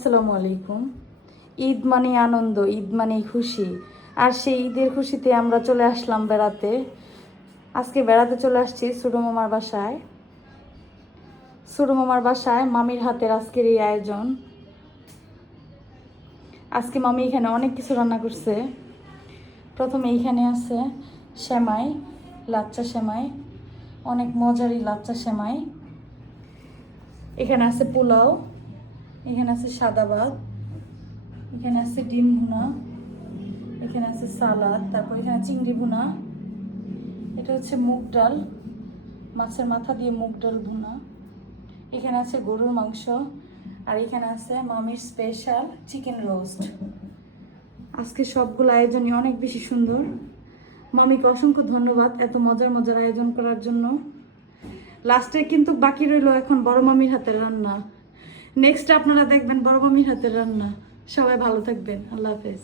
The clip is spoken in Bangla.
আসসালামু আলাইকুম। ঈদ মানে আনন্দ, ঈদ মানে খুশি। আর সেই ঈদের খুশিতে আমরা চলে আসলাম বেড়াতে। আজকে বেড়াতে চলে আসছি ছোটো মামার বাসায়। ছোটো মামার বাসায় মামির হাতের আজকের এই আয়োজন। আজকে মামি এখানে অনেক কিছু রান্না করছে। প্রথমে এইখানে আছে সেমাই, লাচ্চা সেমাই, অনেক মজারই লাচ্চা সেমাই। এখানে আছে পোলাও, এখানে আছে সাদা ভাত, এখানে আছে ডিম ভুনা, এখানে আছে সালাদ, তারপর এখানে চিংড়ি ভুনা, এটা হচ্ছে মুগ ডাল, মাছের মাথা দিয়ে মুগ ডাল ভুনা, এখানে আছে গরুর মাংস, আর এখানে আছে মামির স্পেশাল চিকেন রোস্ট। আজকে সবগুলো আয়োজনই অনেক বেশি সুন্দর। মামিকে অসংখ্য ধন্যবাদ এত মজার মজার আয়োজন করার জন্য। লাস্টে কিন্তু বাকি রইল এখন বড় মামির হাতের রান্না। নেক্সট আপনারা দেখবেন বড় মামির হাতের রান্না। সবাই ভালো থাকবেন, আল্লাহ হাফেজ।